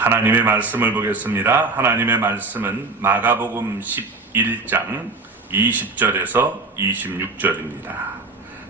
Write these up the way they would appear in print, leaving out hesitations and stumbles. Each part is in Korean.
하나님의 말씀을 보겠습니다. 하나님의 말씀은 마가복음 11장 20절에서 26절입니다.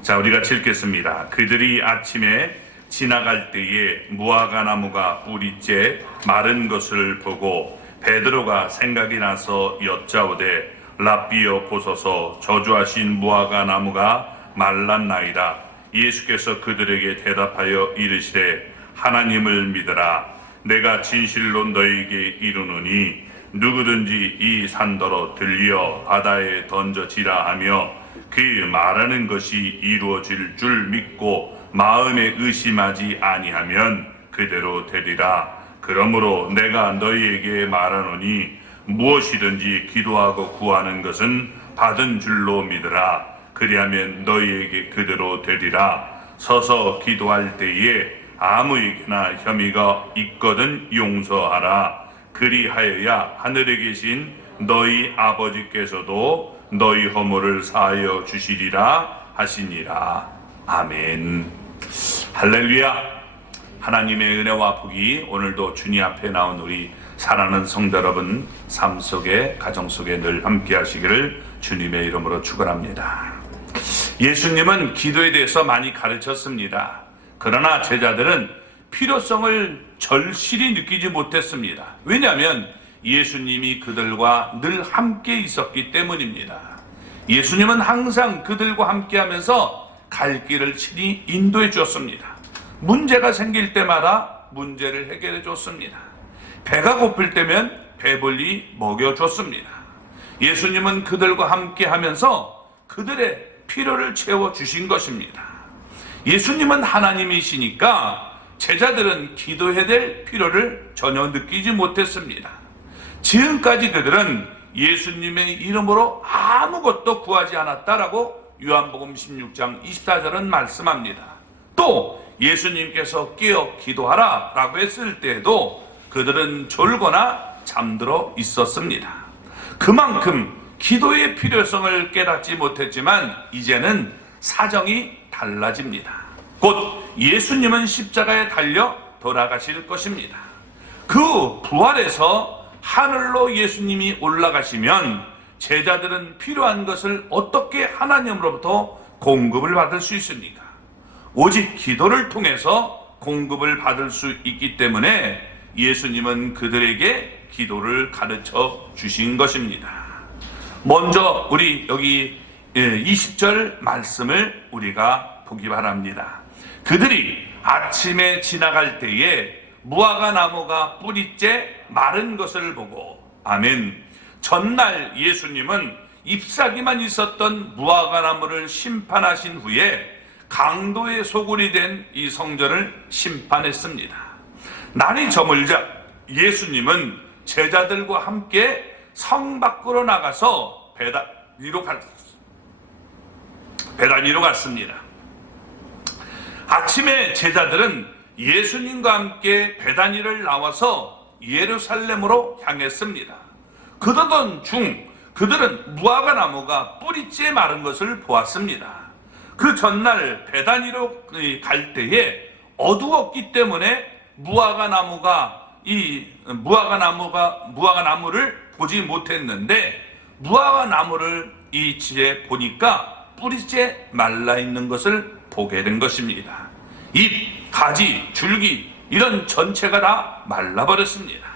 자, 우리가 읽겠습니다. 그들이 아침에 지나갈 때에 무화과 나무가 뿌리째 마른 것을 보고 베드로가 생각이 나서 여짜오되 랍비여 보소서, 저주하신 무화과 나무가 말랐나이다. 예수께서 그들에게 대답하여 이르시되 하나님을 믿으라. 내가 진실로 너에게 이르노니 누구든지 이 산더러 들려 바다에 던져지라 하며 그 말하는 것이 이루어질 줄 믿고 마음에 의심하지 아니하면 그대로 되리라. 그러므로 내가 너희에게 말하노니 무엇이든지 기도하고 구하는 것은 받은 줄로 믿으라. 그리하면 너희에게 그대로 되리라. 서서 기도할 때에 아무에게나 혐의가 있거든 용서하라. 그리하여야 하늘에 계신 너희 아버지께서도 너희 허물을 사하여 주시리라 하시니라. 아멘. 할렐루야. 하나님의 은혜와 복이 오늘도 주님 앞에 나온 우리 사랑하는 성도 여러분 삶 속에, 가정 속에 늘 함께 하시기를 주님의 이름으로 축원합니다. 예수님은 기도에 대해서 많이 가르쳤습니다. 그러나 제자들은 필요성을 절실히 느끼지 못했습니다. 왜냐하면 예수님이 그들과 늘 함께 있었기 때문입니다. 예수님은 항상 그들과 함께 하면서 갈 길을 친히 인도해 주었습니다. 문제가 생길 때마다 문제를 해결해 줬습니다. 배가 고플 때면 배불리 먹여줬습니다. 예수님은 그들과 함께 하면서 그들의 필요를 채워주신 것입니다. 예수님은 하나님이시니까 제자들은 기도해야 될 필요를 전혀 느끼지 못했습니다. 지금까지 그들은 예수님의 이름으로 아무것도 구하지 않았다라고 요한복음 16장 24절은 말씀합니다. 또 예수님께서 깨어 기도하라 라고 했을 때에도 그들은 졸거나 잠들어 있었습니다. 그만큼 기도의 필요성을 깨닫지 못했지만 이제는 사정이 달라집니다. 곧 예수님은 십자가에 달려 돌아가실 것입니다. 그 부활에서 하늘로 예수님이 올라가시면 제자들은 필요한 것을 어떻게 하나님으로부터 공급을 받을 수 있습니까? 오직 기도를 통해서 공급을 받을 수 있기 때문에 예수님은 그들에게 기도를 가르쳐 주신 것입니다. 먼저 우리 여기 20절 말씀을 우리가 보기 바랍니다. 그들이 아침에 지나갈 때에 무화과 나무가 뿌리째 마른 것을 보고, 아멘. 전날 예수님은 잎사귀만 있었던 무화과 나무를 심판하신 후에 강도의 소굴이 된 이 성전을 심판했습니다. 날이 저물자 예수님은 제자들과 함께 성 밖으로 나가서 베다니로 갔습니다. 아침에 제자들은 예수님과 함께 베다니를 나와서 예루살렘으로 향했습니다. 그러던 중 그들은 무화과 나무가 뿌리째 마른 것을 보았습니다. 그 전날 베다니로 갈 때에 어두웠기 때문에 무화과 나무를 보지 못했는데 무화과 나무를 이치에 보니까 뿌리째 말라 있는 것을 보게 된 것입니다. 잎, 가지, 줄기 이런 전체가 다 말라버렸습니다.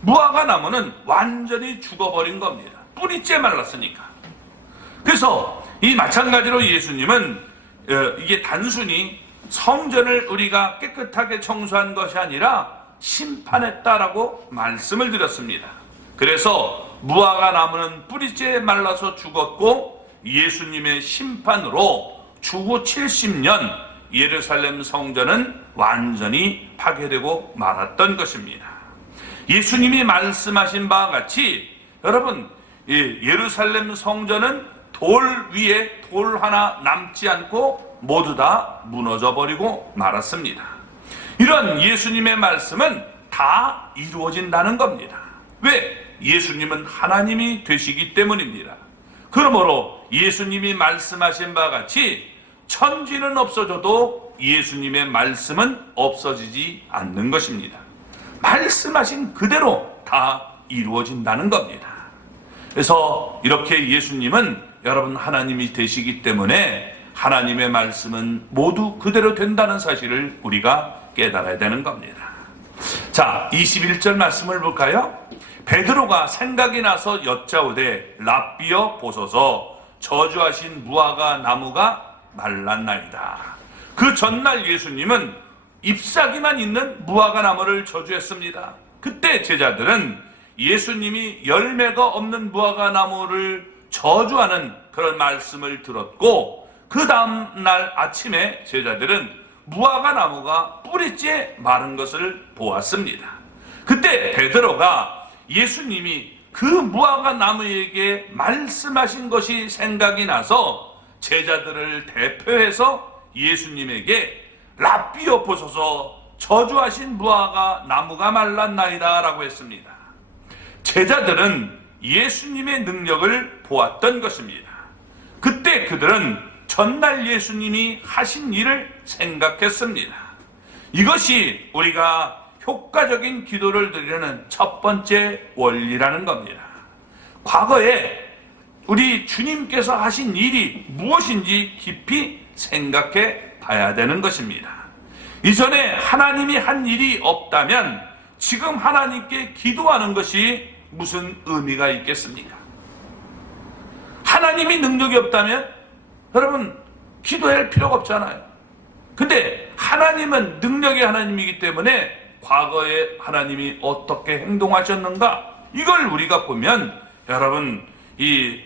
무화과 나무는 완전히 죽어버린 겁니다. 뿌리째 말랐으니까. 그래서 이 마찬가지로 예수님은 이게 단순히 성전을 우리가 깨끗하게 청소한 것이 아니라 심판했다라고 말씀을 드렸습니다. 그래서 무화과 나무는 뿌리째 말라서 죽었고 예수님의 심판으로 주후 70년 예루살렘 성전은 완전히 파괴되고 말았던 것입니다. 예수님이 말씀하신 바와 같이 여러분, 예루살렘 성전은 돌 위에 돌 하나 남지 않고 모두 다 무너져 버리고 말았습니다. 이런 예수님의 말씀은 다 이루어진다는 겁니다. 왜? 예수님은 하나님이 되시기 때문입니다. 그러므로 예수님이 말씀하신 바와 같이 천지는 없어져도 예수님의 말씀은 없어지지 않는 것입니다. 말씀하신 그대로 다 이루어진다는 겁니다. 그래서 이렇게 예수님은 여러분 하나님이 되시기 때문에 하나님의 말씀은 모두 그대로 된다는 사실을 우리가 깨달아야 되는 겁니다. 자, 21절 말씀을 볼까요? 베드로가 생각이 나서 여짜오되 랍비여 보소서 저주하신 무화과 나무가 말랐나이다. 그 전날 예수님은 잎사귀만 있는 무화과 나무를 저주했습니다. 그때 제자들은 예수님이 열매가 없는 무화과 나무를 저주하는 그런 말씀을 들었고, 그 다음날 아침에 제자들은 무화과 나무가 뿌리째 마른 것을 보았습니다. 그때 베드로가 예수님이 그 무화과 나무에게 말씀하신 것이 생각이 나서 제자들을 대표해서 예수님에게 랍비여 보소서 저주하신 무화과 나무가 말랐나이다 라고 했습니다. 제자들은 예수님의 능력을 보았던 것입니다. 그때 그들은 전날 예수님이 하신 일을 생각했습니다. 이것이 우리가 효과적인 기도를 드리는 첫 번째 원리라는 겁니다. 과거에 우리 주님께서 하신 일이 무엇인지 깊이 생각해 봐야 되는 것입니다. 이전에 하나님이 한 일이 없다면 지금 하나님께 기도하는 것이 무슨 의미가 있겠습니까? 하나님이 능력이 없다면 여러분 기도할 필요가 없잖아요. 근데 하나님은 능력의 하나님이기 때문에 과거에 하나님이 어떻게 행동하셨는가, 이걸 우리가 보면 여러분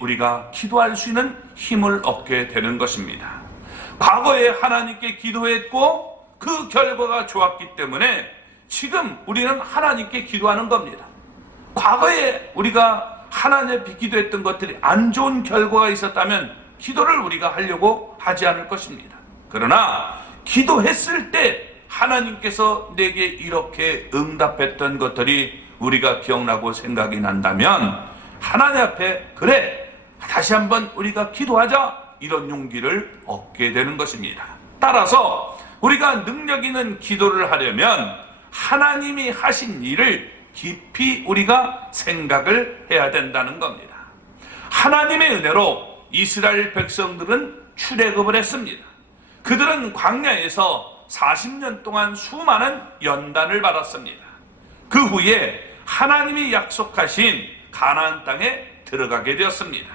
우리가 기도할 수 있는 힘을 얻게 되는 것입니다. 과거에 하나님께 기도했고 그 결과가 좋았기 때문에 지금 우리는 하나님께 기도하는 겁니다. 과거에 우리가 하나님께 기도했던 것들이 안 좋은 결과가 있었다면 기도를 우리가 하려고 하지 않을 것입니다. 그러나 기도했을 때 하나님께서 내게 이렇게 응답했던 것들이 우리가 기억나고 생각이 난다면 하나님 앞에 그래 다시 한번 우리가 기도하자, 이런 용기를 얻게 되는 것입니다. 따라서 우리가 능력 있는 기도를 하려면 하나님이 하신 일을 깊이 우리가 생각을 해야 된다는 겁니다. 하나님의 은혜로 이스라엘 백성들은 출애굽을 했습니다. 그들은 광야에서 40년 동안 수많은 연단을 받았습니다. 그 후에 하나님이 약속하신 가나안 땅에 들어가게 되었습니다.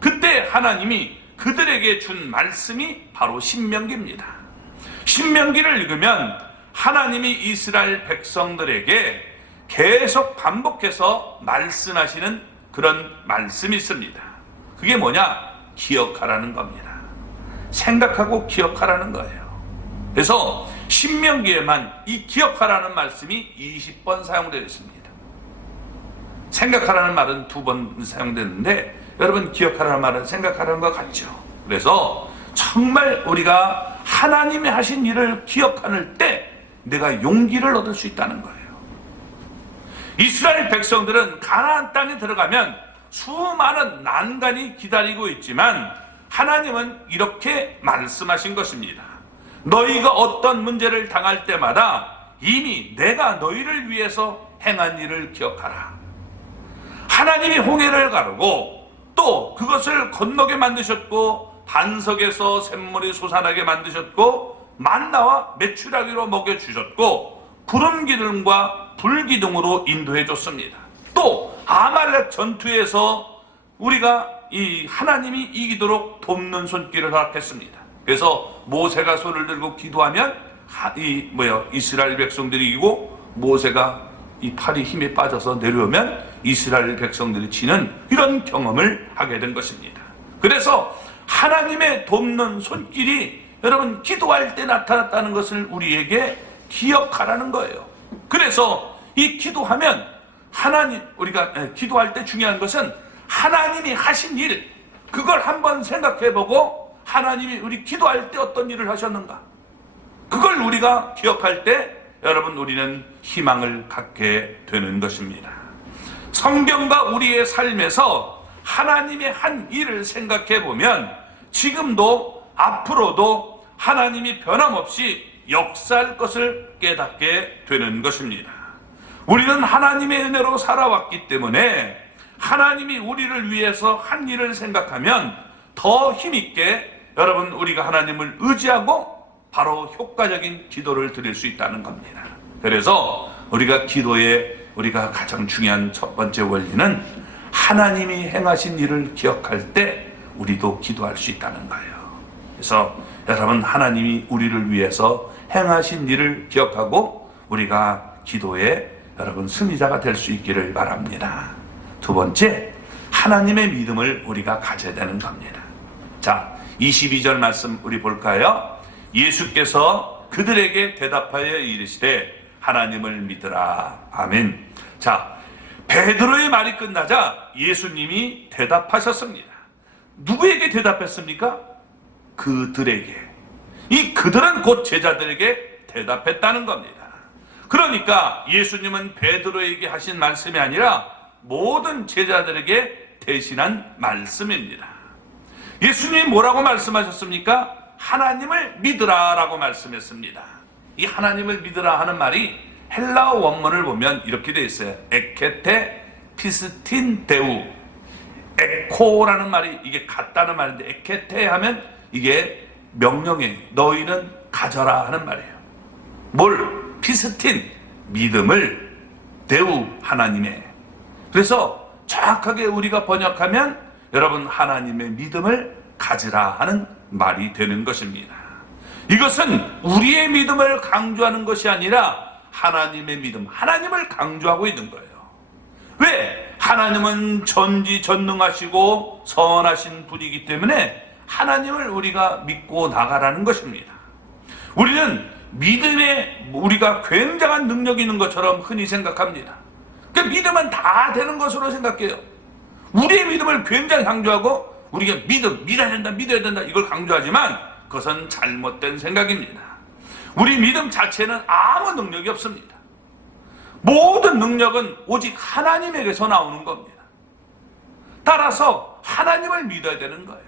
그때 하나님이 그들에게 준 말씀이 바로 신명기입니다. 신명기를 읽으면 하나님이 이스라엘 백성들에게 계속 반복해서 말씀하시는 그런 말씀이 있습니다. 그게 뭐냐? 기억하라는 겁니다. 생각하고 기억하라는 거예요. 그래서 신명기에만 이 기억하라는 말씀이 20번 사용되어 있습니다. 생각하라는 말은 2번 사용되는데 여러분 기억하라는 말은 생각하라는 것 같죠. 그래서 정말 우리가 하나님이 하신 일을 기억할 때 내가 용기를 얻을 수 있다는 거예요. 이스라엘 백성들은 가나안 땅에 들어가면 수많은 난간이 기다리고 있지만 하나님은 이렇게 말씀하신 것입니다. 너희가 어떤 문제를 당할 때마다 이미 내가 너희를 위해서 행한 일을 기억하라. 하나님이 홍해를 가르고 또 그것을 건너게 만드셨고 반석에서 샘물이 솟아나게 만드셨고 만나와 메추라기로 먹여주셨고 구름 기둥과 불 기둥으로 인도해 줬습니다. 또 아말렉 전투에서 우리가 이 하나님이 이기도록 돕는 손길을 허락했습니다. 그래서 모세가 손을 들고 기도하면 이스라엘 백성들이 이기고 모세가 이 팔이 힘에 빠져서 내려오면 이스라엘 백성들이 지는 이런 경험을 하게 된 것입니다. 그래서 하나님의 돕는 손길이 여러분 기도할 때 나타났다는 것을 우리에게 기억하라는 거예요. 그래서 이 기도하면 우리가 기도할 때 중요한 것은 하나님이 하신 일, 그걸 한번 생각해보고 하나님이 우리 기도할 때 어떤 일을 하셨는가, 그걸 우리가 기억할 때 여러분 우리는 희망을 갖게 되는 것입니다. 성경과 우리의 삶에서 하나님의 한 일을 생각해보면 지금도 앞으로도 하나님이 변함없이 역사할 것을 깨닫게 되는 것입니다. 우리는 하나님의 은혜로 살아왔기 때문에 하나님이 우리를 위해서 한 일을 생각하면 더 힘있게 여러분 우리가 하나님을 의지하고 바로 효과적인 기도를 드릴 수 있다는 겁니다. 그래서 우리가 기도에 우리가 가장 중요한 첫 번째 원리는 하나님이 행하신 일을 기억할 때 우리도 기도할 수 있다는 거예요. 그래서 여러분 하나님이 우리를 위해서 행하신 일을 기억하고 우리가 기도에 여러분 승리자가 될 수 있기를 바랍니다. 두 번째, 하나님의 믿음을 우리가 가져야 되는 겁니다. 자, 22절 말씀 우리 볼까요? 예수께서 그들에게 대답하여 이르시되 하나님을 믿으라. 아멘. 자, 베드로의 말이 끝나자 예수님이 대답하셨습니다. 누구에게 대답했습니까? 그들에게. 이 그들은 곧 제자들에게 대답했다는 겁니다. 그러니까 예수님은 베드로에게 하신 말씀이 아니라 모든 제자들에게 대신한 말씀입니다. 예수님이 뭐라고 말씀하셨습니까? 하나님을 믿으라 라고 말씀했습니다. 이 하나님을 믿으라 하는 말이 헬라어 원문을 보면 이렇게 되어 있어요. 에케테 피스틴 데우. 에코라는 말이 이게 같다는 말인데 에케테 하면 이게 명령에 너희는 가져라 하는 말이에요. 뭘? 피스틴, 믿음을, 데우, 하나님의. 그래서 정확하게 우리가 번역하면 여러분 하나님의 믿음을 가지라 하는 말이 되는 것입니다. 이것은 우리의 믿음을 강조하는 것이 아니라 하나님의 믿음, 하나님을 강조하고 있는 거예요. 왜? 하나님은 전지전능하시고 선하신 분이기 때문에 하나님을 우리가 믿고 나가라는 것입니다. 우리는 믿음에 우리가 굉장한 능력이 있는 것처럼 흔히 생각합니다. 그러니까 믿으면 다 되는 것으로 생각해요. 우리의 믿음을 굉장히 강조하고 우리가 믿어야 된다 이걸 강조하지만 그것은 잘못된 생각입니다. 우리 믿음 자체는 아무 능력이 없습니다. 모든 능력은 오직 하나님에게서 나오는 겁니다. 따라서 하나님을 믿어야 되는 거예요.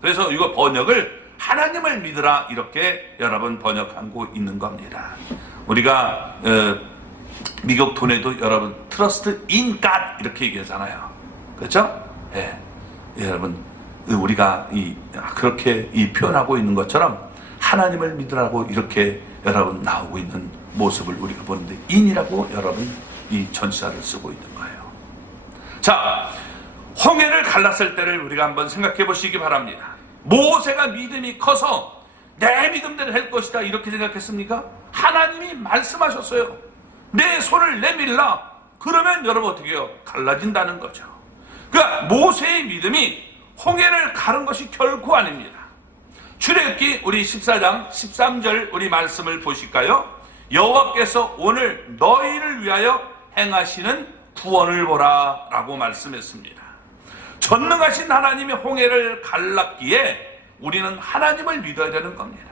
그래서 이거 번역을 하나님을 믿으라 이렇게 여러분 번역하고 있는 겁니다. 우리가 미국 돈에도 여러분 트러스트 인 갓 이렇게 얘기하잖아요. 그렇죠? 예. 여러분 우리가 그렇게 표현하고 있는 것처럼 하나님을 믿으라고 이렇게 여러분 나오고 있는 모습을 우리가 보는데 인이라고 여러분 이 전치사를 쓰고 있는 거예요. 자, 홍해를 갈랐을 때를 우리가 한번 생각해 보시기 바랍니다. 모세가 믿음이 커서 내 믿음대로 할 것이다 이렇게 생각했습니까? 하나님이 말씀하셨어요. 내 손을 내밀라. 그러면 여러분 어떻게 해요? 갈라진다는 거죠. 그러니까 모세의 믿음이 홍해를 가른 것이 결코 아닙니다. 출애굽기 우리 14장 13절 우리 말씀을 보실까요? 여호와께서 오늘 너희를 위하여 행하시는 구원을 보라 라고 말씀했습니다. 전능하신 하나님이 홍해를 갈랐기에 우리는 하나님을 믿어야 되는 겁니다.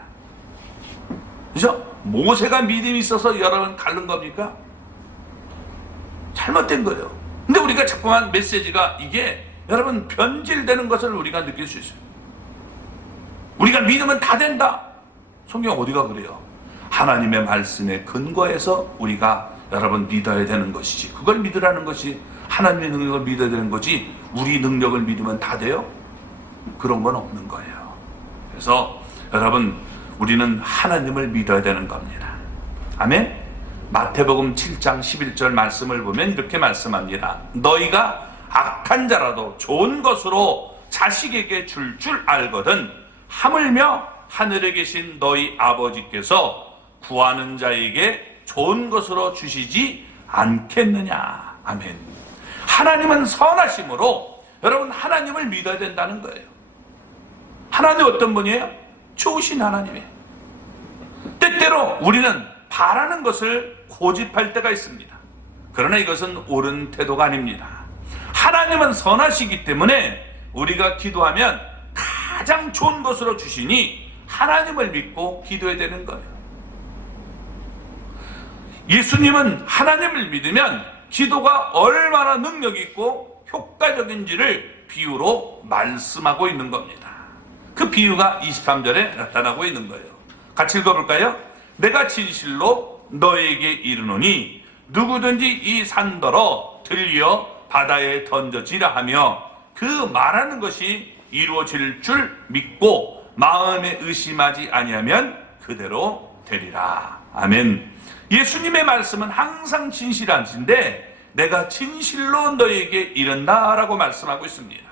그죠? 모세가 믿음이 있어서 여러분 갈른 겁니까? 잘못된 거예요. 근데 우리가 자꾸만 메시지가 이게 여러분 변질되는 것을 우리가 느낄 수 있어요. 우리가 믿으면 다 된다. 성경 어디가 그래요? 하나님의 말씀에 근거해서 우리가 여러분 믿어야 되는 것이지, 그걸 믿으라는 것이 하나님의 능력을 믿어야 되는 거지 우리 능력을 믿으면 다 돼요? 그런 건 없는 거예요. 그래서 여러분 우리는 하나님을 믿어야 되는 겁니다. 아멘? 마태복음 7장 11절 말씀을 보면 이렇게 말씀합니다. 너희가 악한 자라도 좋은 것으로 자식에게 줄 알거든 하물며 하늘에 계신 너희 아버지께서 구하는 자에게 좋은 것으로 주시지 않겠느냐. 아멘. 하나님은 선하심으로 여러분 하나님을 믿어야 된다는 거예요. 하나님 어떤 분이에요? 좋으신 하나님이에요. 때때로 우리는 바라는 것을 고집할 때가 있습니다. 그러나 이것은 옳은 태도가 아닙니다. 하나님은 선하시기 때문에 우리가 기도하면 가장 좋은 것으로 주시니 하나님을 믿고 기도해야 되는 거예요. 예수님은 하나님을 믿으면 기도가 얼마나 능력 있고 효과적인지를 비유로 말씀하고 있는 겁니다. 그 비유가 23절에 나타나고 있는 거예요. 같이 읽어볼까요? 내가 진실로 너에게 이르노니 누구든지 이 산더러 들려 바다에 던져지라 하며 그 말하는 것이 이루어질 줄 믿고 마음에 의심하지 아니하면 그대로 되리라. 아멘. 예수님의 말씀은 항상 진실하신데 내가 진실로 너에게 이른다라고 말씀하고 있습니다.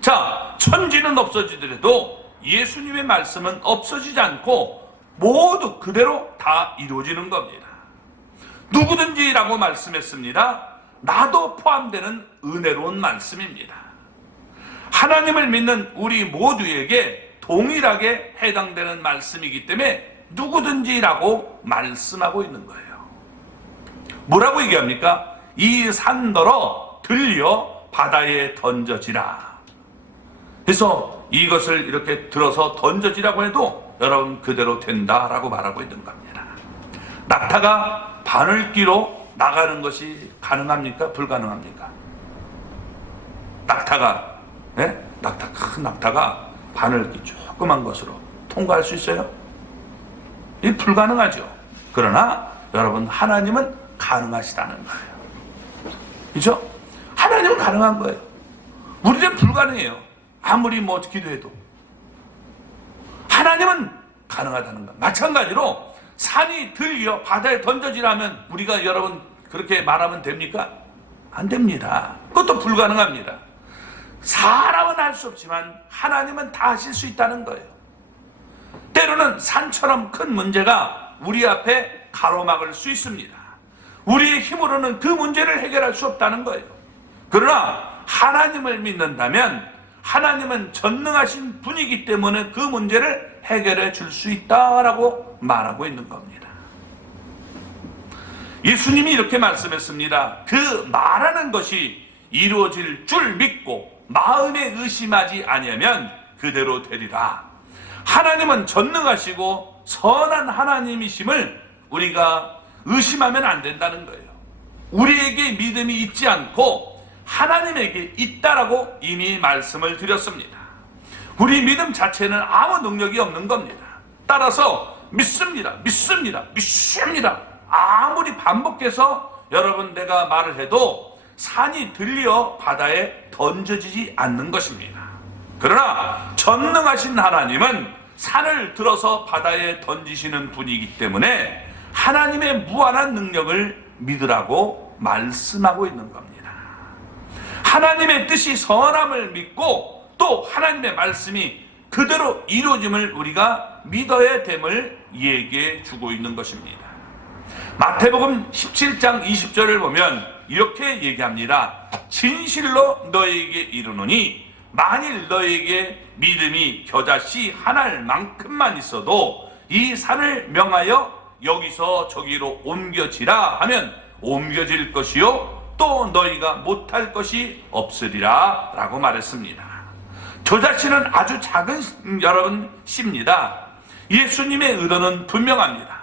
자, 천지는 없어지더라도 예수님의 말씀은 없어지지 않고 모두 그대로 다 이루어지는 겁니다. 누구든지라고 말씀했습니다. 나도 포함되는 은혜로운 말씀입니다. 하나님을 믿는 우리 모두에게 동일하게 해당되는 말씀이기 때문에 누구든지라고 말씀하고 있는 거예요. 뭐라고 얘기합니까? 이 산더러 들려 바다에 던져지라. 그래서 이것을 이렇게 들어서 던져지라고 해도 여러분 그대로 된다라고 말하고 있는 겁니다. 낙타가 바늘기로 나가는 것이 가능합니까? 불가능합니까? 낙타가 큰 낙타가 바늘기 조그만 것으로 통과할 수 있어요? 이 불가능하죠. 그러나 여러분 하나님은 가능하시다는 거예요. 그죠? 하나님은 가능한 거예요. 우리는 불가능해요. 아무리 기도해도. 하나님은 가능하다는 거예요. 마찬가지로 산이 들려 바다에 던져지라면 우리가 여러분 그렇게 말하면 됩니까? 안 됩니다. 그것도 불가능합니다. 사람은 할 수 없지만 하나님은 다 하실 수 있다는 거예요. 때로는 산처럼 큰 문제가 우리 앞에 가로막을 수 있습니다. 우리의 힘으로는 그 문제를 해결할 수 없다는 거예요. 그러나 하나님을 믿는다면 하나님은 전능하신 분이기 때문에 그 문제를 해결해 줄 수 있다라고 말하고 있는 겁니다. 예수님이 이렇게 말씀했습니다. 그 말하는 것이 이루어질 줄 믿고 마음에 의심하지 아니하면 그대로 되리라. 하나님은 전능하시고 선한 하나님이심을 우리가 의심하면 안 된다는 거예요. 우리에게 믿음이 있지 않고 하나님에게 있다라고 이미 말씀을 드렸습니다. 우리 믿음 자체는 아무 능력이 없는 겁니다. 따라서 믿습니다. 아무리 반복해서 여러분 내가 말을 해도 산이 들려 바다에 던져지지 않는 것입니다. 그러나 전능하신 하나님은 산을 들어서 바다에 던지시는 분이기 때문에 하나님의 무한한 능력을 믿으라고 말씀하고 있는 겁니다. 하나님의 뜻이 선함을 믿고 또 하나님의 말씀이 그대로 이루어짐을 우리가 믿어야 됨을 얘기해 주고 있는 것입니다. 마태복음 17장 20절을 보면 이렇게 얘기합니다. 진실로 너에게 이르노니 만일 너에게 믿음이 겨자씨 한 알만큼만 있어도 이 산을 명하여 여기서 저기로 옮겨지라 하면 옮겨질 것이요 또 너희가 못할 것이 없으리라 라고 말했습니다. 겨자씨는 아주 작은 여러분 씨입니다. 예수님의 의도는 분명합니다.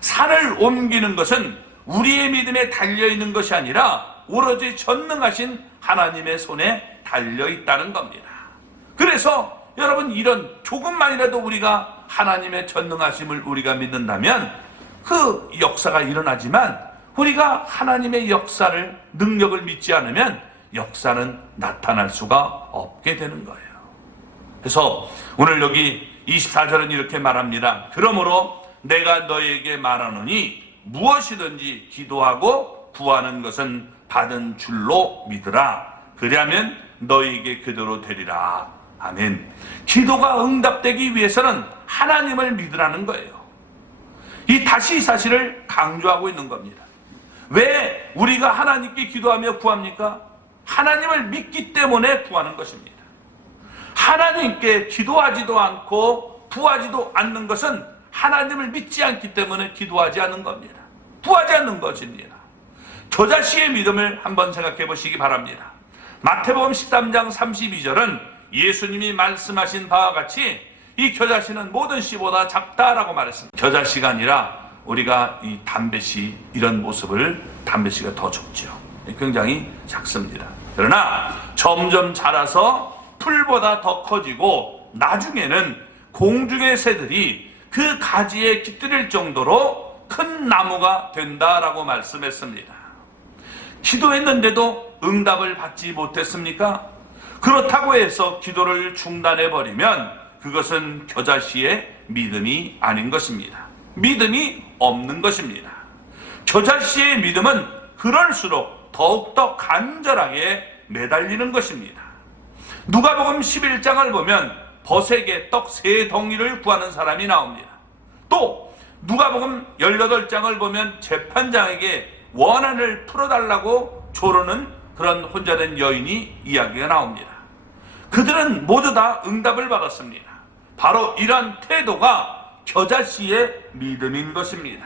산을 옮기는 것은 우리의 믿음에 달려있는 것이 아니라 오로지 전능하신 하나님의 손에 달려있다는 겁니다. 그래서 여러분 이런 조금만이라도 우리가 하나님의 전능하심을 우리가 믿는다면 그 역사가 일어나지만 우리가 하나님의 역사를 능력을 믿지 않으면 역사는 나타날 수가 없게 되는 거예요. 그래서 오늘 여기 24절은 이렇게 말합니다. 그러므로 내가 너에게 말하노니 무엇이든지 기도하고 구하는 것은 받은 줄로 믿으라. 그리하면 너에게 그대로 되리라. 아멘. 기도가 응답되기 위해서는 하나님을 믿으라는 거예요. 이 다시 사실을 강조하고 있는 겁니다. 왜 우리가 하나님께 기도하며 구합니까? 하나님을 믿기 때문에 구하는 것입니다. 하나님께 기도하지도 않고 구하지도 않는 것은 하나님을 믿지 않기 때문에 기도하지 않는 겁니다. 구하지 않는 것입니다. 겨자씨의 믿음을 한번 생각해 보시기 바랍니다. 마태복음 13장 32절은 예수님이 말씀하신 바와 같이 이 겨자씨는 모든 씨보다 작다라고 말했습니다. 겨자씨가 아니라 우리가 이 담배씨 이런 모습을 담배씨가 더 좁죠. 굉장히 작습니다. 그러나 점점 자라서 풀보다 더 커지고 나중에는 공중의 새들이 그 가지에 깃들일 정도로 큰 나무가 된다라고 말씀했습니다. 기도했는데도 응답을 받지 못했습니까? 그렇다고 해서 기도를 중단해버리면 그것은 겨자씨의 믿음이 아닌 것입니다. 믿음이 없는 것입니다. 겨자씨의 믿음은 그럴수록 더욱더 간절하게 매달리는 것입니다. 누가복음 11장을 보면 버색에 떡 3덩이를 구하는 사람이 나옵니다. 또 누가복음 18장을 보면 재판장에게 원한을 풀어달라고 조르는 그런 혼자된 여인이 이야기가 나옵니다. 그들은 모두 다 응답을 받았습니다. 바로 이러한 태도가 겨자씨의 믿음인 것입니다.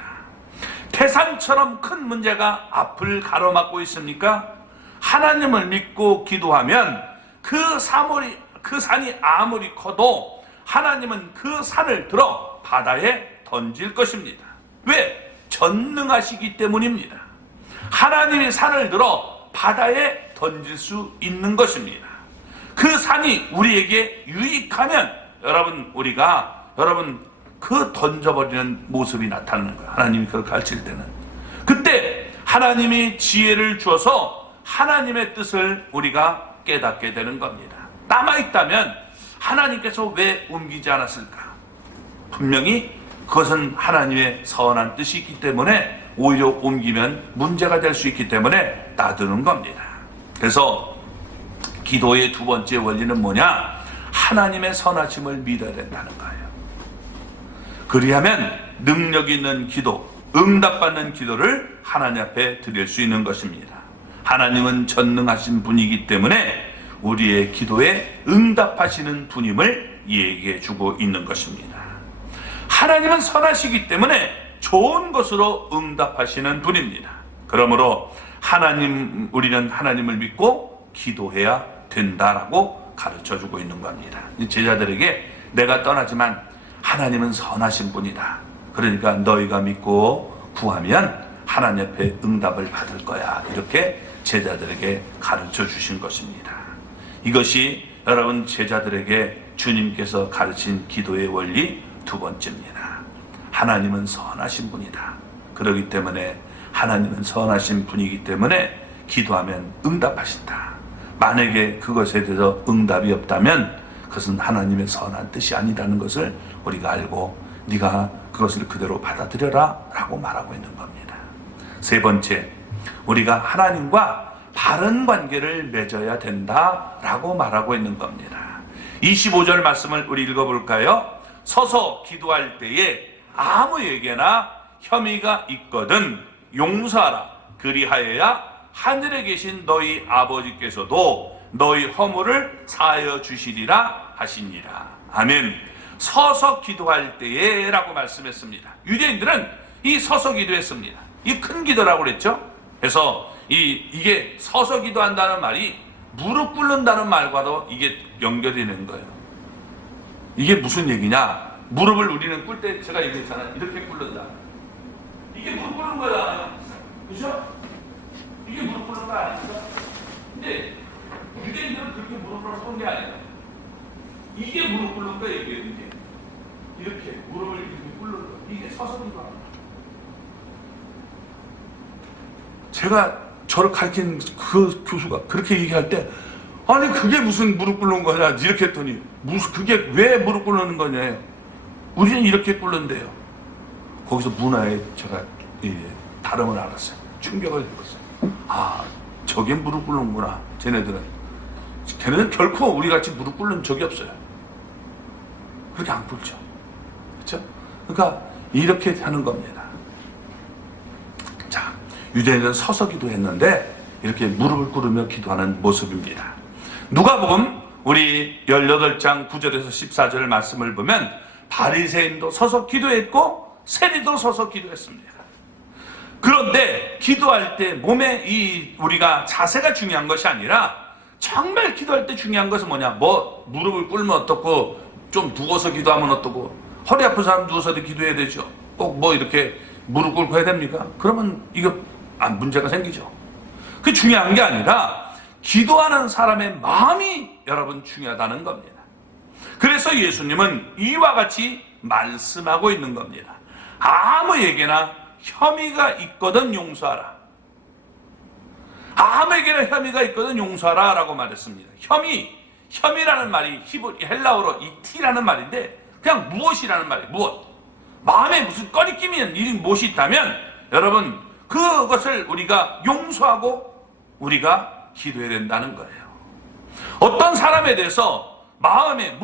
태산처럼 큰 문제가 앞을 가로막고 있습니까? 하나님을 믿고 기도하면 그 산이 아무리 커도 하나님은 그 산을 들어 바다에 던질 것입니다. 왜? 전능하시기 때문입니다. 하나님이 산을 들어 바다에 던질 수 있는 것입니다. 그 산이 우리에게 유익하면 여러분 그 던져버리는 모습이 나타나는 거예요. 하나님이 그걸 가르칠 때는. 그때 하나님이 지혜를 주어서 하나님의 뜻을 우리가 깨닫게 되는 겁니다. 남아있다면 하나님께서 왜 옮기지 않았을까? 분명히 그것은 하나님의 선한 뜻이 있기 때문에 오히려 옮기면 문제가 될 수 있기 때문에 놔두는 겁니다. 그래서 기도의 두 번째 원리는 뭐냐? 하나님의 선하심을 믿어야 된다는 거예요. 그리하면 능력 있는 기도, 응답받는 기도를 하나님 앞에 드릴 수 있는 것입니다. 하나님은 전능하신 분이기 때문에 우리의 기도에 응답하시는 분임을 얘기해 주고 있는 것입니다. 하나님은 선하시기 때문에 좋은 것으로 응답하시는 분입니다. 그러므로 우리는 하나님을 믿고 기도해야 된다라고 가르쳐 주고 있는 겁니다. 제자들에게 내가 떠나지만 하나님은 선하신 분이다. 그러니까 너희가 믿고 구하면 하나님 앞에 응답을 받을 거야. 이렇게 제자들에게 가르쳐 주신 것입니다. 이것이 여러분 제자들에게 주님께서 가르친 기도의 원리 두 번째입니다. 하나님은 선하신 분이다. 그렇기 때문에 하나님은 선하신 분이기 때문에 기도하면 응답하신다. 만약에 그것에 대해서 응답이 없다면 그것은 하나님의 선한 뜻이 아니라는 것을 우리가 알고 네가 그것을 그대로 받아들여라 라고 말하고 있는 겁니다. 세 번째, 우리가 하나님과 바른 관계를 맺어야 된다라고 말하고 있는 겁니다. 25절 말씀을 우리 읽어볼까요? 서서 기도할 때에 아무에게나 혐의가 있거든 용서하라. 그리하여야 하늘에 계신 너희 아버지께서도 너희 허물을 사하여 주시리라 하시니라. 아멘. 서서 기도할 때에 라고 말씀했습니다. 유대인들은 이 서서 기도했습니다. 이 큰 기도라고 그랬죠. 그래서 이게 서서 기도한다는 말이 무릎 꿇는다는 말과도 이게 연결이 되는 거예요. 이게 무슨 얘기냐? 무릎을 우리는 꿇을 때 제가 얘기했잖아요. 이렇게 꿇는다. 이게 무릎 꿇는 거잖아요. 그죠? 이게 무릎 꿇는 거 아닙니까? 근데 유대인들은 그렇게 무릎을 꿇는 게 아니에요. 이게 무릎 꿇는 거 얘기해요. 이렇게 무릎을 이렇게 꿇는 거. 이게 서서 기도합니다. 제가 저를 가르친 그 교수가 그렇게 얘기할 때 아니 그게 무슨 무릎 꿇는 거냐 이렇게 했더니 그게 왜 무릎 꿇는 거냐 우리는 이렇게 꿇는데요. 거기서 문화에 제가 다름을 알았어요. 충격을 받았어요. 아 저게 무릎 꿇는구나. 걔네들은 결코 우리같이 무릎 꿇는 적이 없어요. 그렇게 안 꿇죠. 그렇죠? 그러니까 이렇게 하는 겁니다. 자, 유대인은 서서 기도했는데 이렇게 무릎을 꿇으며 기도하는 모습입니다. 누가복음 우리 18장 9절에서 14절 말씀을 보면 바리새인도 서서 기도했고 세리도 서서 기도했습니다. 그런데 기도할 때 몸에 우리가 자세가 중요한 것이 아니라 정말 기도할 때 중요한 것은 뭐냐? 무릎을 꿇으면 어떻고 좀 누워서 기도하면 어떻고 허리 아픈 사람 누워서도 기도해야 되죠. 꼭 이렇게 무릎 꿇고 해야 됩니까? 그러면 이거 문제가 생기죠. 그 중요한 게 아니라 기도하는 사람의 마음이 여러분 중요하다는 겁니다. 그래서 예수님은 이와 같이 말씀하고 있는 겁니다. 아무에게나 혐의가 있거든 용서하라. 아무에게나 혐의가 있거든 용서하라 라고 말했습니다. 혐의라는 말이 헬라어로 이티라는 말인데 그냥 무엇이라는 말이에요. 무엇. 마음에 무슨 꺼리낌이 있는 무엇이 있다면 여러분 그것을 우리가 용서하고 우리가 기도해야 된다는 거예요. 어떤 사람에 대해서 마음에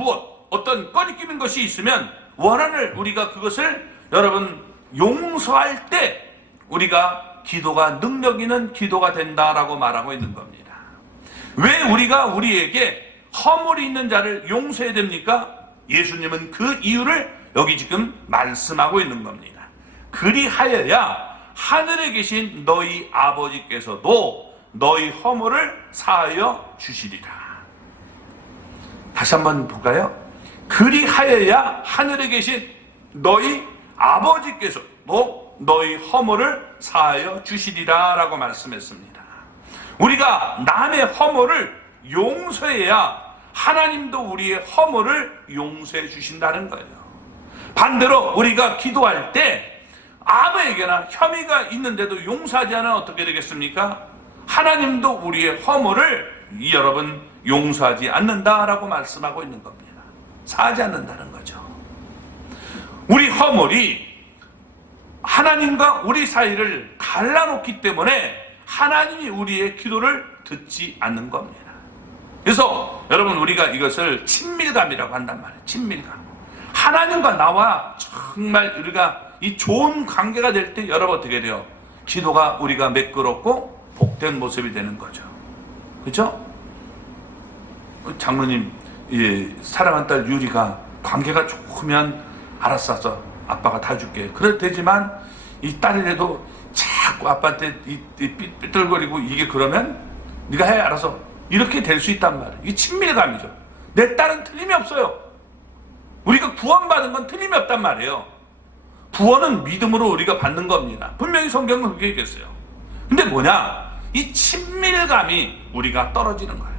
어떤 꺼리낌인 것이 있으면 원한을 우리가 그것을 여러분 용서할 때 우리가 기도가 능력 있는 기도가 된다라고 말하고 있는 겁니다. 왜 우리가 우리에게 허물이 있는 자를 용서해야 됩니까? 예수님은 그 이유를 여기 지금 말씀하고 있는 겁니다. 그리하여야 하늘에 계신 너희 아버지께서도 너희 허물을 사하여 주시리라. 다시 한번 볼까요? 그리하여야 하늘에 계신 너희 아버지께서도 너희 허물을 사하여 주시리라 라고 말씀했습니다. 우리가 남의 허물을 용서해야 하나님도 우리의 허물을 용서해 주신다는 거예요. 반대로 우리가 기도할 때 아무에게나 혐의가 있는데도 용서하지 않으면 어떻게 되겠습니까? 하나님도 우리의 허물을 여러분 용서하지 않는다라고 말씀하고 있는 겁니다. 사하지 않는다는 거죠. 우리 허물이 하나님과 우리 사이를 갈라놓기 때문에 하나님이 우리의 기도를 듣지 않는 겁니다. 그래서 여러분 우리가 이것을 친밀감이라고 한단 말이에요. 친밀감. 하나님과 나와 정말 우리가 이 좋은 관계가 될 때 여러분 어떻게 돼요? 기도가 우리가 매끄럽고 복된 모습이 되는 거죠. 그렇죠? 장로님 사랑하는 딸 유리가 관계가 좋으면 알았어 아빠가 다 줄게. 그럴 테지만 이 딸이라도 자꾸 아빠한테 삐뚤거리고 이게 그러면 네가 해 알아서 이렇게 될 수 있단 말이에요. 이게 친밀감이죠. 내 딸은 틀림이 없어요. 우리가 구원받은 건 틀림이 없단 말이에요. 구원은 믿음으로 우리가 받는 겁니다. 분명히 성경은 그렇게 얘기했어요. 근데 뭐냐? 이 친밀감이 우리가 떨어지는 거예요.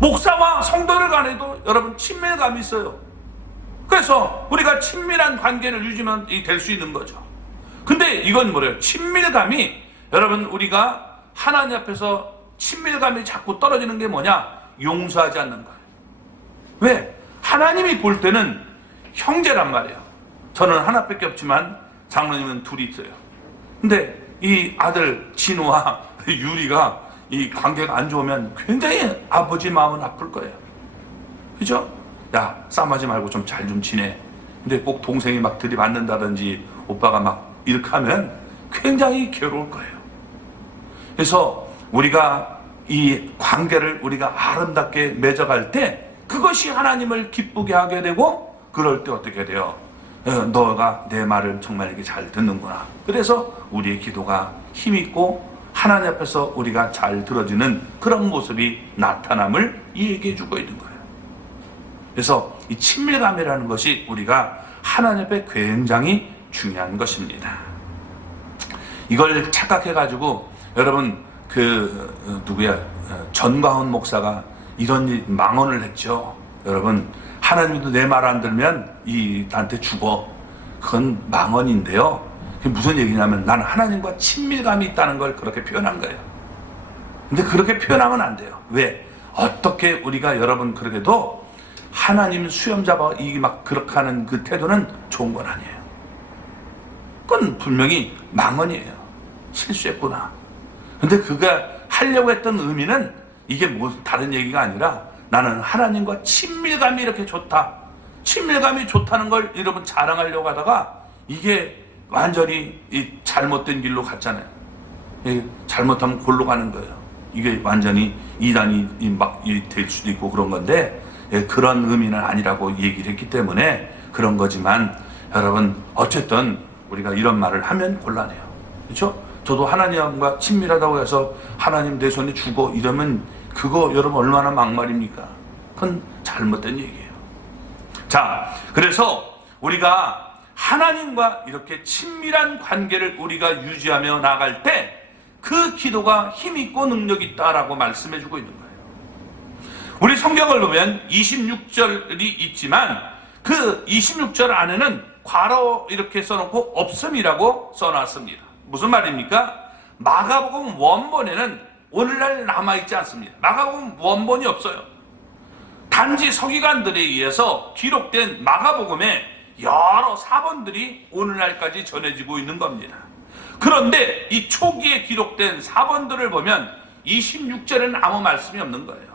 목사와 성도들 간에도 여러분 친밀감이 있어요. 그래서 우리가 친밀한 관계를 유지만 될 수 있는 거죠. 근데 이건 뭐래요? 친밀감이 여러분 우리가 하나님 앞에서 친밀감이 자꾸 떨어지는 게 뭐냐? 용서하지 않는 거예요. 왜? 하나님이 볼 때는 형제란 말이에요. 저는 하나밖에 없지만 장로님은 둘이 있어요. 근데 이 아들 진우와 유리가 이 관계가 안 좋으면 굉장히 아버지 마음은 아플 거예요. 그죠? 야, 싸움하지 말고 좀 잘 좀 지내. 근데 꼭 동생이 막 들이받는다든지 오빠가 막 이렇게 하면 굉장히 괴로울 거예요. 그래서 우리가 이 관계를 우리가 아름답게 맺어갈 때 그것이 하나님을 기쁘게 하게 되고 그럴 때 어떻게 돼요? 너가 내 말을 정말 이렇게 잘 듣는구나. 그래서 우리의 기도가 힘있고 하나님 앞에서 우리가 잘 들어지는 그런 모습이 나타남을 얘기해 주고 있는 거예요. 그래서 이 친밀감이라는 것이 우리가 하나님 앞에 굉장히 중요한 것입니다. 이걸 착각해가지고 여러분 전광훈 목사가 이런 망언을 했죠. 여러분 하나님도 내 말 안 들으면 나한테 죽어. 그건 망언인데요. 그게 무슨 얘기냐면 나는 하나님과 친밀감이 있다는 걸 그렇게 표현한 거예요. 근데 그렇게 표현하면 안 돼요. 왜? 어떻게 우리가 여러분 그렇게도 하나님 수염 잡아 막 그렇게 하는 그 태도는 좋은 건 아니에요. 그건 분명히 망언이에요. 실수했구나. 근데 그가 하려고 했던 의미는 이게 뭐 다른 얘기가 아니라 나는 하나님과 친밀감이 이렇게 좋다. 친밀감이 좋다는 걸 여러분 자랑하려고 하다가 이게 완전히 이 잘못된 길로 갔잖아요. 잘못하면 골로 가는 거예요. 이게 완전히 이단이 막 될 수도 있고 그런 건데 그런 의미는 아니라고 얘기를 했기 때문에 그런 거지만 여러분 어쨌든 우리가 이런 말을 하면 곤란해요. 그렇죠? 저도 하나님과 친밀하다고 해서 하나님 내 손에 죽어 이러면 그거 여러분 얼마나 막말입니까? 그건 잘못된 얘기예요. 자, 그래서 우리가 하나님과 이렇게 친밀한 관계를 우리가 유지하며 나갈 때 그 기도가 힘있고 능력 있다라고 말씀해 주고 있는 거예요. 우리 성경을 보면 26절이 있지만 그 26절 안에는 괄호 이렇게 써놓고 없음이라고 써놨습니다. 무슨 말입니까? 마가복음 원본에는 오늘날 남아있지 않습니다. 마가복음 원본이 없어요. 단지 서기관들에 의해서 기록된 마가복음의 여러 사본들이 오늘날까지 전해지고 있는 겁니다. 그런데 이 초기에 기록된 사본들을 보면 26절에는 아무 말씀이 없는 거예요.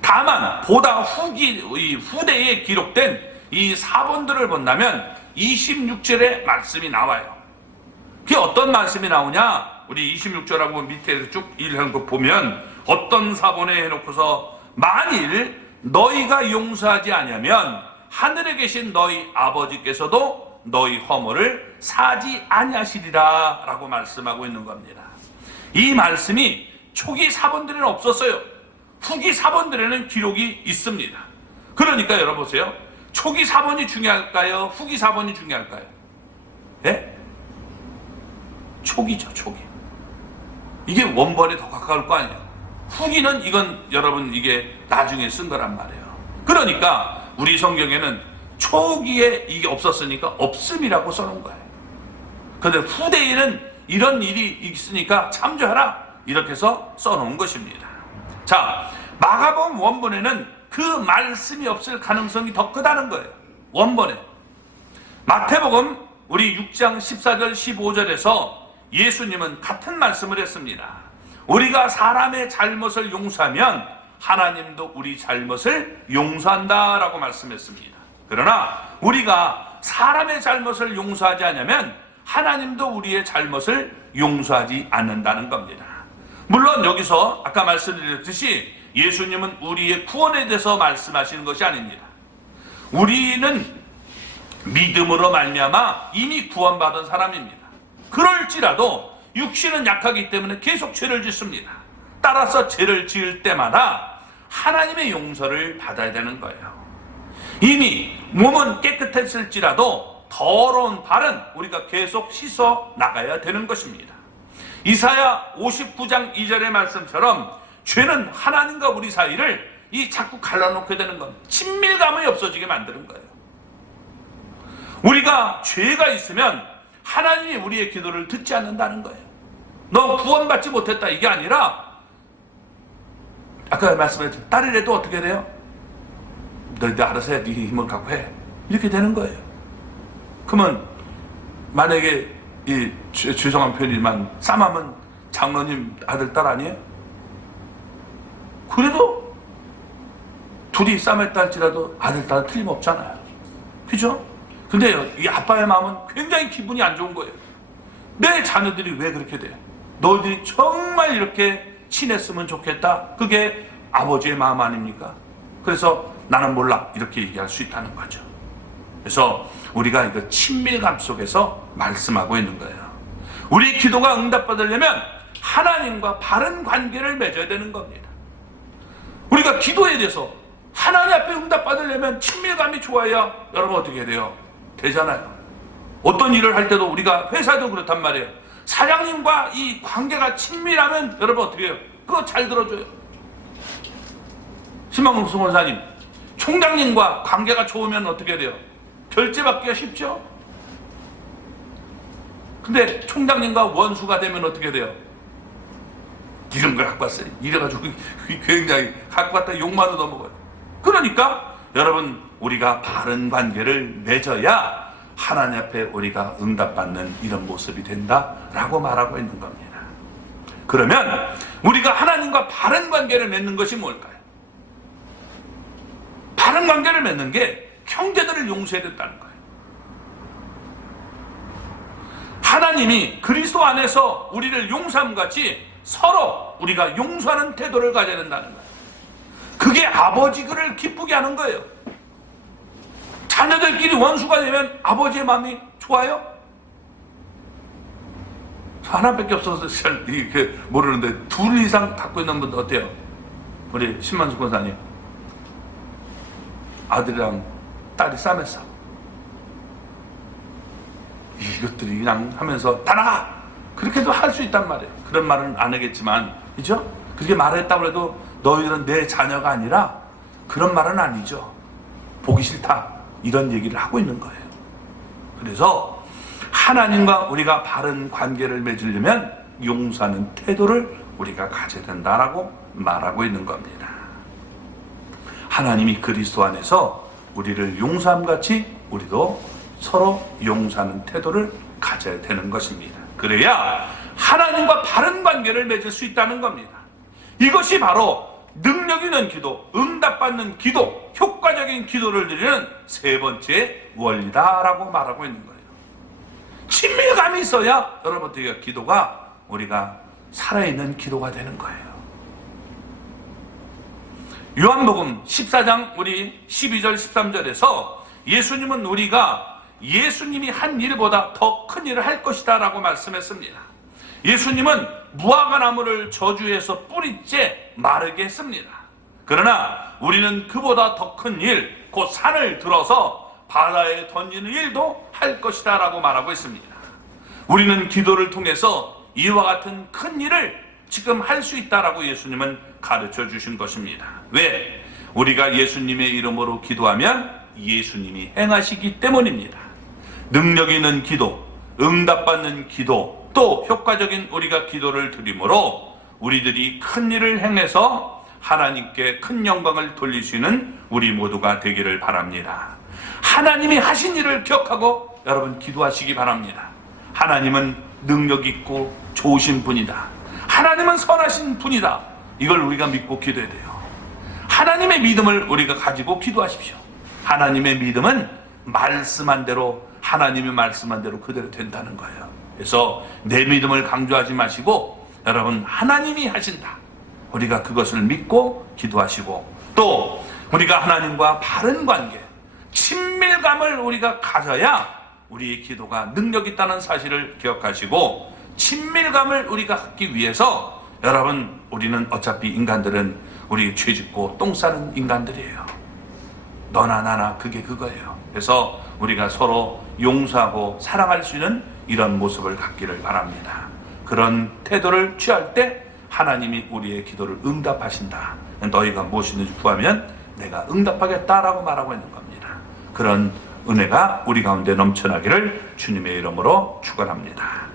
다만 보다 후대에 기록된 이 사본들을 본다면 26절에 말씀이 나와요. 그게 어떤 말씀이 나오냐? 우리 26절하고 밑에 쭉 읽은 거 보면 어떤 사본에 해놓고서 만일 너희가 용서하지 아니하면 하늘에 계신 너희 아버지께서도 너희 허물을 사지 아니하시리라 라고 말씀하고 있는 겁니다. 이 말씀이 초기 사본들에는 없었어요. 후기 사본들에는 기록이 있습니다. 그러니까 여러분 보세요. 초기 사본이 중요할까요? 후기 사본이 중요할까요? 예? 초기죠, 초기. 이게 원본에 더 가까울 거 아니에요. 후기는 이건 여러분 이게 나중에 쓴 거란 말이에요. 그러니까 우리 성경에는 초기에 이게 없었으니까 없음이라고 써놓은 거예요. 그런데 후대에는 이런 일이 있으니까 참조하라 이렇게 해서 써놓은 것입니다. 자, 마가복음 원본에는 그 말씀이 없을 가능성이 더 크다는 거예요. 원본에. 마태복음 우리 6장 14절 15절에서 예수님은 같은 말씀을 했습니다. 우리가 사람의 잘못을 용서하면 하나님도 우리 잘못을 용서한다라고 말씀했습니다. 그러나 우리가 사람의 잘못을 용서하지 않으면 하나님도 우리의 잘못을 용서하지 않는다는 겁니다. 물론 여기서 아까 말씀드렸듯이 예수님은 우리의 구원에 대해서 말씀하시는 것이 아닙니다. 우리는 믿음으로 말미암아 이미 구원받은 사람입니다. 그럴지라도 육신은 약하기 때문에 계속 죄를 짓습니다. 따라서 죄를 지을 때마다 하나님의 용서를 받아야 되는 거예요. 이미 몸은 깨끗했을지라도 더러운 발은 우리가 계속 씻어 나가야 되는 것입니다. 이사야 59장 2절의 말씀처럼 죄는 하나님과 우리 사이를 자꾸 갈라놓게 되는 겁니다. 친밀감이 없어지게 만드는 거예요. 우리가 죄가 있으면 하나님이 우리의 기도를 듣지 않는다는 거예요. 너 구원받지 못했다 이게 아니라 아까 말씀했죠. 딸이라도 어떻게 돼요? 너희들 알아서 해. 네 힘을 갖고 해. 이렇게 되는 거예요. 그러면 만약에 이 죄송한 표현이지만 쌈하면 장로님 아들 딸 아니에요? 그래도 둘이 쌈했다 할지라도 아들 딸은 틀림없잖아요. 그죠? 근데 이 아빠의 마음은 굉장히 기분이 안 좋은 거예요. 내 자녀들이 왜 그렇게 돼요? 너희들이 정말 이렇게 친했으면 좋겠다. 그게 아버지의 마음 아닙니까? 그래서 나는 몰라 이렇게 얘기할 수 있다는 거죠. 그래서 우리가 이거 친밀감 속에서 말씀하고 있는 거예요. 우리 기도가 응답받으려면 하나님과 바른 관계를 맺어야 되는 겁니다. 우리가 기도에 대해서 하나님 앞에 응답받으려면 친밀감이 좋아야 여러분 어떻게 해야 돼요? 되잖아요. 어떤 일을 할 때도 우리가 회사도 그렇단 말이에요. 사장님과 이 관계가 친밀하면 여러분 어떻게 해요? 그거 잘 들어줘요. 신방국 권사님, 총장님과 관계가 좋으면 어떻게 돼요? 결제받기가 쉽죠? 근데 총장님과 원수가 되면 어떻게 돼요? 이런 걸 갖고 왔어요. 이래가지고 굉장히 갖고 왔다 욕만 얻어먹어요. 그러니까 여러분 우리가 바른 관계를 맺어야 하나님 앞에 우리가 응답받는 이런 모습이 된다라고 말하고 있는 겁니다. 그러면 우리가 하나님과 바른 관계를 맺는 것이 뭘까요? 바른 관계를 맺는 게 형제들을 용서해야 된다는 거예요. 하나님이 그리스도 안에서 우리를 용서함 같이 서로 우리가 용서하는 태도를 가져야 된다는 거예요. 그게 아버지를 기쁘게 하는 거예요. 자녀들끼리 원수가 되면 아버지의 마음이 좋아요? 하나밖에 없어서 잘 모르는데 둘 이상 갖고 있는 분들 어때요? 우리 신만수 권사님 아들이랑 딸이 싸움했어. 이것들이 그냥 하면서 다 나가! 그렇게도 할 수 있단 말이에요. 그런 말은 안 하겠지만 그죠? 그렇게 말했다고 해도 너희들은 내 자녀가 아니라 그런 말은 아니죠. 보기 싫다 이런 얘기를 하고 있는 거예요. 그래서 하나님과 우리가 바른 관계를 맺으려면 용서하는 태도를 우리가 가져야 된다라고 말하고 있는 겁니다. 하나님이 그리스도 안에서 우리를 용서함 같이 우리도 서로 용서하는 태도를 가져야 되는 것입니다. 그래야 하나님과 바른 관계를 맺을 수 있다는 겁니다. 이것이 바로 능력 있는 기도, 응답받는 기도, 효과적인 기도를 드리는 세 번째 원리다라고 말하고 있는 거예요. 친밀감이 있어야 여러분들의 기도가 우리가 살아있는 기도가 되는 거예요. 요한복음 14장 우리 12절 13절에서 예수님은 우리가 예수님이 한 일보다 더 큰 일을 할 것이다 라고 말씀했습니다. 예수님은 무화과 나무를 저주해서 뿌리째 마르게 했습니다. 그러나 우리는 그보다 더 큰 일, 곧 산을 들어서 바다에 던지는 일도 할 것이다 라고 말하고 있습니다. 우리는 기도를 통해서 이와 같은 큰 일을 지금 할 수 있다라고 예수님은 가르쳐 주신 것입니다. 왜? 우리가 예수님의 이름으로 기도하면 예수님이 행하시기 때문입니다. 능력 있는 기도, 응답받는 기도, 또 효과적인 우리가 기도를 드림으로 우리들이 큰 일을 행해서 하나님께 큰 영광을 돌릴 수 있는 우리 모두가 되기를 바랍니다. 하나님이 하신 일을 기억하고 여러분 기도하시기 바랍니다. 하나님은 능력 있고 좋으신 분이다. 하나님은 선하신 분이다. 이걸 우리가 믿고 기도해야 돼요. 하나님의 믿음을 우리가 가지고 기도하십시오. 하나님의 믿음은 말씀한 대로, 하나님이 말씀한 대로 그대로 된다는 거예요. 그래서 내 믿음을 강조하지 마시고 여러분 하나님이 하신다. 우리가 그것을 믿고 기도하시고, 또 우리가 하나님과 바른 관계, 친밀감을 우리가 가져야 우리의 기도가 능력 있다는 사실을 기억하시고, 친밀감을 우리가 갖기 위해서 여러분 우리는 어차피 인간들은 우리 죄 짓고 똥 싸는 인간들이에요. 너나 나나 그게 그거예요. 그래서 우리가 서로 용서하고 사랑할 수 있는 이런 모습을 갖기를 바랍니다. 그런 태도를 취할 때 하나님이 우리의 기도를 응답하신다. 너희가 무엇이든지 구하면 내가 응답하겠다라고 말하고 있는 겁니다. 그런 은혜가 우리 가운데 넘쳐나기를 주님의 이름으로 축원합니다.